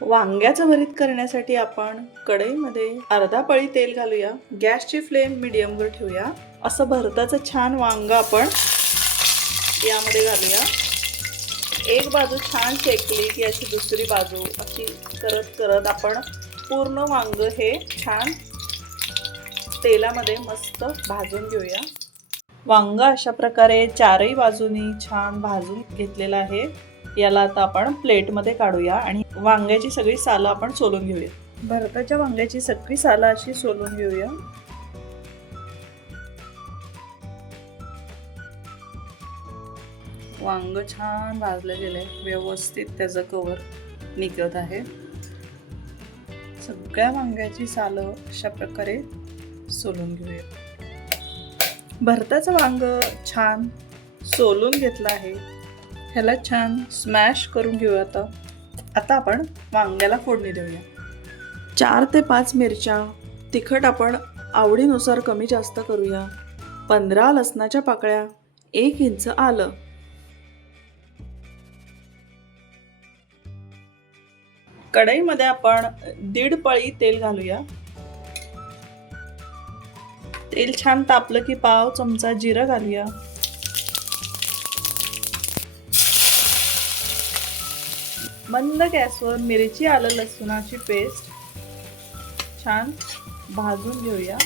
वांग्याचं भरीत करण्यासाठी आपण कढईमध्ये अर्धा पळी तेल घालूया. गॅसची फ्लेम मीडियमवर ठेवूया. असं भरताचं छान वांग आपण यामध्ये घालूया. एक बाजू छान शेकली की अशी दुसरी बाजू अशी करत करत आपण पूर्ण वांग हे छान तेलामध्ये मस्त भाजून घेऊया. वांग अशा प्रकारे चारही बाजूनी छान भाजून घेतलेलं आहे. याला आता आपण प्लेटमध्ये काढूया आणि वांग्याची सगळी सालं आपण सोलून घेऊया. भरताच्या वांग्याची सगळी सालं अशी सोलून घेऊया. वांग छान भाजलं गेलंय, व्यवस्थित त्याचं कवर निघत आहे. सगळ्या वांग्याची सालं अशा प्रकारे सोलून घेऊया. भरताचं वांग छान सोलून घेतलं आहे. ह्याला छान स्मॅश करून घेऊया. आता आपण वांग्याला फोडणी देऊया. 4 ते 5 मिरच्या, तिखट आपण आवडीनुसार कमी जास्त करूया. 15 लसणाच्या पाकळ्या, 1 इंच आलं, कढईमध्ये आपण 1.5 पळी तेल घालूया. तेल छान तापलं की पाव चमचा जिरं घालूया. मंद गॅसवर मिरची आलं लसूणाची पेस्ट छान भाजून घेऊया.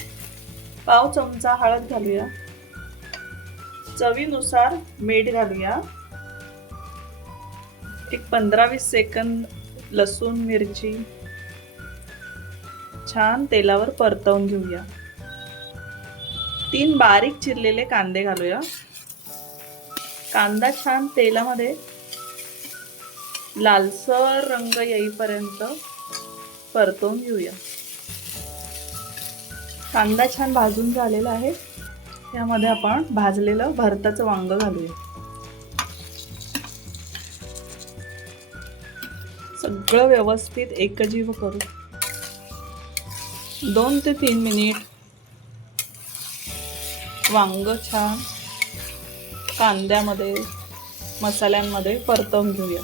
पाव चमचा हळद घालूया. चवीनुसार मीठ घालूया. एक 15-20 सेकंद लसूण मिरची छान तेलावर परतवून घेऊया. 3 बारीक चिरलेले कांदे घालूया. कांदा छान तेलामध्ये लालसर रंग येईपर्यंत परतवून घेऊया. कांदा छान भाजून झालेला आहे. यामध्ये आपण भाजलेलं भरताचं वांग घालूया. सगळं व्यवस्थित एकजीव करू. 2 ते 3 मिनिट वांग छान कांद्यामध्ये मसाल्यांमध्ये परतवून घेऊया.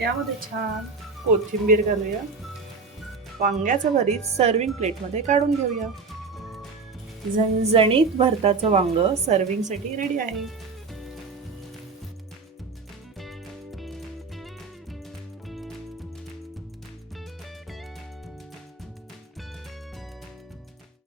यामध्ये छान कोथिंबीर घालूया. वांग्याचं भरीत सर्विंग प्लेटमध्ये काढून घेऊया. झणझणीत भरताचं वांग सर्विंगसाठी रेडी आहे.